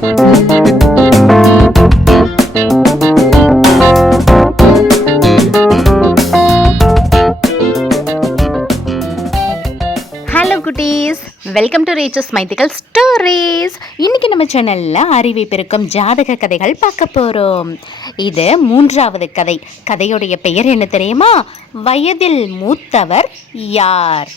Hello குட்டீஸ். Welcome to riches mythical stories இன்னைக்கு நம்ம சேனலில் அறிவை பெருக்கும் ஜாதக கதைகள் பார்க்க போகிறோம் இது மூன்றாவது கதை. கதையுடைய பெயர் என்ன தெரியுமா? வயதில் மூத்தவர் யார்?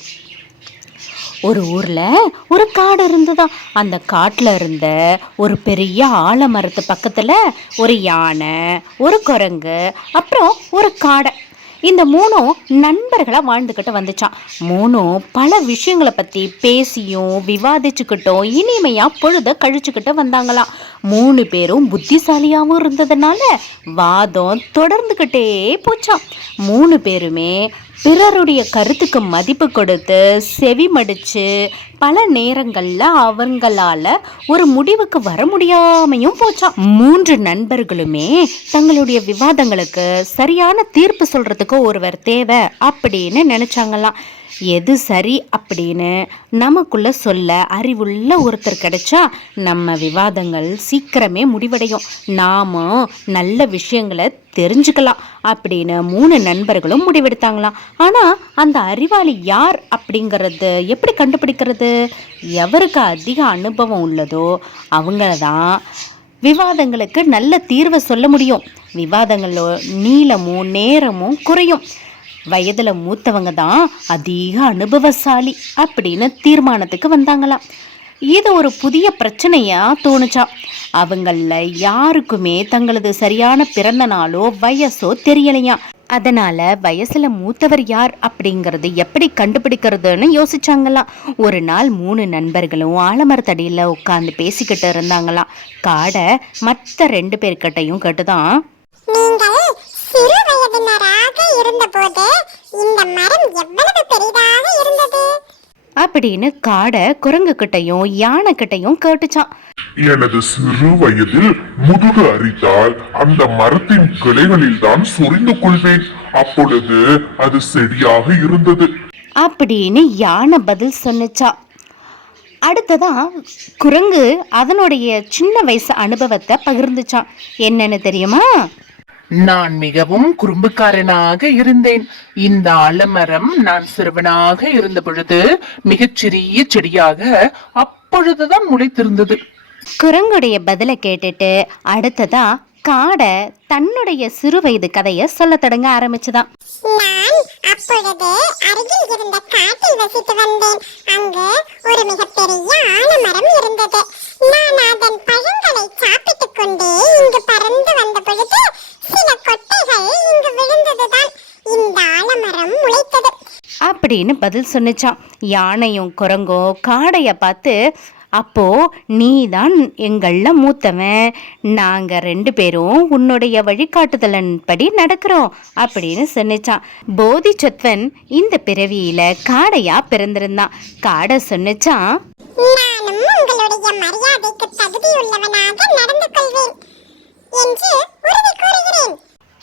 ஒரு ஊரில் ஒரு காடு இருந்ததாம் அந்த காட்டில் இருந்த ஒரு பெரிய ஆலமரத்து பக்கத்தில் ஒரு யானை ஒரு குரங்கு அப்புறம் ஒரு காடை. இந்த மூணும் நண்பர்களாக வாழ்ந்துக்கிட்டு வந்துச்சான் மூணும் பல விஷயங்களை பற்றி பேசியும் விவாதிச்சுக்கிட்டும் இனிமையாக பொழுத கழிச்சுக்கிட்டு வந்தாங்களாம். மூணு பேரும் புத்திசாலியாகவும் இருந்ததுனால வாதம் தொடர்ந்துக்கிட்டே போச்சான் மூணு பேருமே பிறருடைய கருத்துக்கு மதிப்பு கொடுத்து செவி மடித்து பல நேரங்களில் அவங்களால ஒரு முடிவுக்கு வர முடியாமையும் போச்சான் மூன்று நண்பர்களுமே தங்களுடைய விவாதங்களுக்கு சரியான தீர்ப்பு சொல்றதுக்கு ஒருவர் தேவை அப்படின்னு நினைச்சாங்களாம். எது சரி அப்படின்னு நமக்குள்ள சொல்ல அறிவுள்ள ஒருத்தர் கிடைச்சா நம்ம விவாதங்கள் சீக்கிரமே முடிவடையும். நாம நல்ல விஷயங்களை தெரிஞ்சுக்கலாம் அப்படின்னு மூணு நண்பர்களும் முடிவெடுத்தாங்களாம். ஆனால் அந்த அறிவாளி யார் அப்படிங்கிறது எப்படி கண்டுபிடிக்கிறது? எவருக்கு அதிக அனுபவம் உள்ளதோ அவங்கள தான் விவாதங்களுக்கு நல்ல தீர்வை சொல்ல முடியும். விவாதங்களோ நீளமும் நேரமும் குறையும். வயதில் மூத்தவங்க தான் அதிக அனுபவசாலி அப்படின்னு தீர்மானத்துக்கு வந்தாங்களாம். இது ஒரு புதிய பிரச்சனையா தோணுச்சா? அவங்கள யாருக்குமே தங்களது சரியான பிறந்த நாளோ வயசோ தெரியலையா? அதனால வயசுல மூத்தவர் யார் அப்படிங்கறது எப்படி கண்டுபிடிக்கிறதுன்னு யோசிச்சாங்களாம் ஒரு நாள் மூணு நண்பர்களும் ஆலமரத்தடியில் உட்காந்து பேசிக்கிட்டு இருந்தாங்களாம் காடை மற்ற ரெண்டு பேர்கிட்டையும் கேட்டுதான். சிறு வயதினராக இருந்தபோது இந்த மரம் எவ்வளவு பெரிதாக இருந்தது? அப்படின்னு காடை குரங்கு கிட்டையும் யானை கிட்டையும் கேட்டுச்சான். எனது சிறு வயதில் முதுகு அரித்தால் அந்த மரத்தின் கிளைகளில் தான் சொரிந்து கொள்வேன். அப்பொழுது அது செடியாக இருந்தது. அப்படின்னு யானை பதில் சொன்னுச்சா. அடுத்ததா குரங்கு அதனுடைய சின்ன வயசு அனுபவத்தை பகிர்ந்துச்சான். என்னன்னு தெரியுமா? நான் மிகவும் குறும்புக்காரனாக இருந்தேன். இந்த ஆலமரம் நான் சிறுவனாக இருந்த பொழுது மிகச்சிறிய செடியாக அப்பொழுதுதான் முளைத்திருந்தது. குரங்குடைய பதிலை கேட்டுட்டு அடுத்ததா காடை தன்னுடைய சிறு வயது கதையை சொல்ல தொடங்க ஆரம்பிச்சுதான். நான் அப்பொழுது அருகில் இருந்த காட்டில் வசித்து வந்தேன். அங்கு ஒரு மிகப்பெரிய ஆலமரம் இருந்தது. நான் அதன் பழங்களை சாப்பிட்டுக் கொண்டே இங்கு அப்படின்னு பதில் சொன்னுச்சான். யானையும் குரங்கும் காடையை பார்த்து அப்போ நீ தான் எங்களில் மூத்தவன். நாங்கள் ரெண்டு பேரும் உன்னுடைய வழிகாட்டுதலின்படி நடக்கிறோம் அப்படின்னு சொன்னிச்சான். போதிசத்வன் இந்த பிறவியில காடையா பிறந்திருந்தான். காடை சொன்னிச்சான்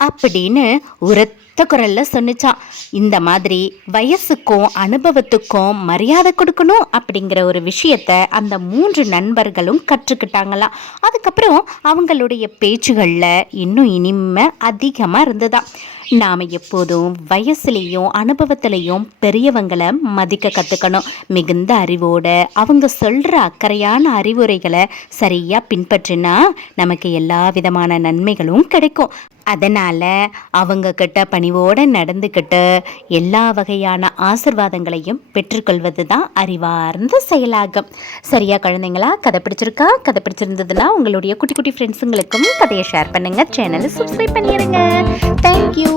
அப்படின்னு உரத்த குரல்ல சொன்னிச்சான் இந்த மாதிரி வயசுக்கும் அனுபவத்துக்கும் மரியாதை கொடுக்கணும் அப்படிங்கிற ஒரு விஷயத்த அந்த மூன்று நண்பர்களும் கற்றுக்கிட்டாங்களாம். அதுக்கப்புறம் அவங்களுடைய பேச்சுகளில் இன்னும் இனிமை அதிகமாக இருந்ததாம். நாம் எப்போதும் வயசுலேயும் அனுபவத்திலையும் பெரியவங்களை மதிக்க கற்றுக்கணும் மிகுந்த அறிவோட அவங்க சொல்கிற அக்கறையான அறிவுரைகளை சரியாக பின்பற்றினா நமக்கு எல்லா விதமான நன்மைகளும் கிடைக்கும். அதனால் அவங்க கிட்ட பணிவோடு நடந்துக்கிட்டு எல்லா வகையான ஆசிர்வாதங்களையும் பெற்றுக்கொள்வது தான் அறிவார்ந்த செயலாகும். சரியா குழந்தைங்களா? கதை பிடிச்சிருக்கா? கதை பிடிச்சிருந்ததுன்னா உங்களுடைய குட்டி குட்டி ஃப்ரெண்ட்ஸுங்களுக்கும் கதையை ஷேர் பண்ணுங்கள் சேனலை சப்ஸ்கிரைப் பண்ணிடுங்க தேங்க்யூ